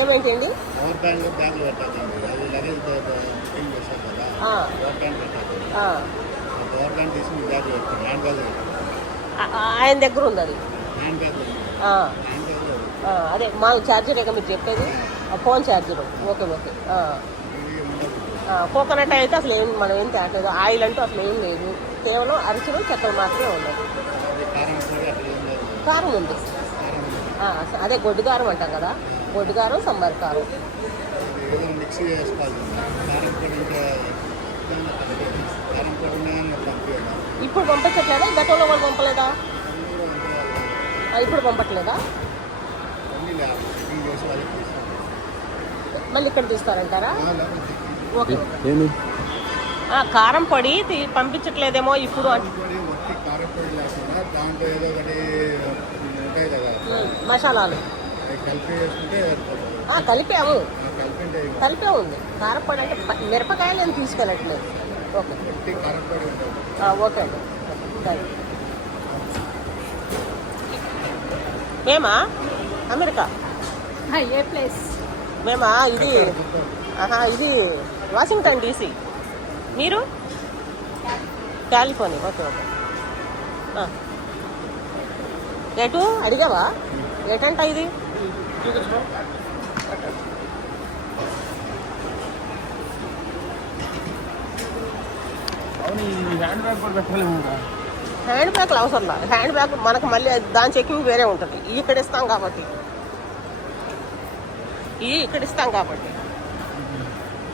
ఏమేంటండి? ఆయన దగ్గర ఉంది అది. అదే మా ఛార్జర్ ఇక మీరు చెప్పేది phone charger. Okay okay. Coconut అయితే అసలు ఏం మనం ఏం తేటలేదు. ఆయిల్ అంటూ అసలు ఏం లేదు. కేవలం అరిసెలు చక్కెర మాత్రమే ఉన్నాయి. కారం ఉంది. అదే గొడ్డు కారం అంటాం కదా, గొడ్డు కారం సంబార్ కారం. ఇప్పుడు పంపించట్లేదా? గతంలో వాళ్ళు పంపలేదా? ఇప్పుడు పంపట్లేదా? మళ్ళీ ఇక్కడ తీస్తారంటారా? ఓకే. కారం పొడి పంపించట్లేదేమో ఇప్పుడు. మసాలాలు కలిపాము. కలిపే ఉంది. కారపొడి అంటే మిరపకాయలు నేను తీసుకెళ్ళట్లేదు. ఓకే ఓకే అండి. మేమా అమెరికా. ఏ ప్లేస్? మేమా ఇది వాషింగ్టన్ DC. మీరు? కాలిఫోర్నియా. Okay okay. ఎటు అడిగావా? ఎటంట ఇది? హ్యాండ్ బ్యాగ్లు అవసరంలా. హ్యాండ్ బ్యాగ్ మనకు మళ్ళీ దాని చెకింగ్ వేరే ఉంటుంది. ఇక్కడ ఇస్తాం కాబట్టి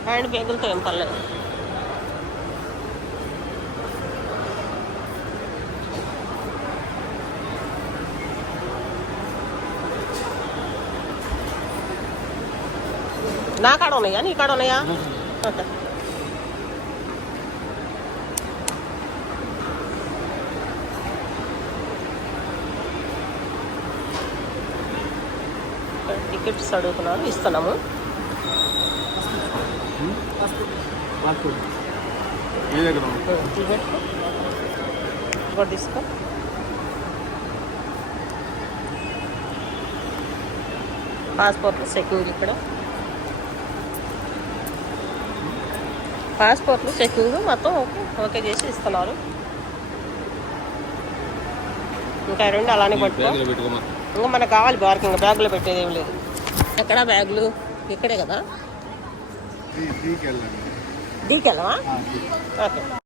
హ్యాండ్ బ్యాగులతో ఏం పర్లేదు. నా కాడ ఉన్నాయా? నీ కాడ ఉన్నాయా? ఓకే. టికెట్స్ అడుగుతున్నారు, ఇస్తున్నాము. తీసుకో. Passport checking. ఇక్కడ పాస్పోర్ట్లు చెకింగ్ మొత్తం ఓకే చేసి ఇస్తున్నారు. ఇంకా రెండు అలానే పట్టుకో. ఇంకా మనకు కావాలి బార్కి. ఇంకా బ్యాగులో పెట్టేది ఏం లేదు. ఎక్కడ బ్యాగులు? ఇక్కడే కదా. డీకి వెళ్ళవా? ఓకే.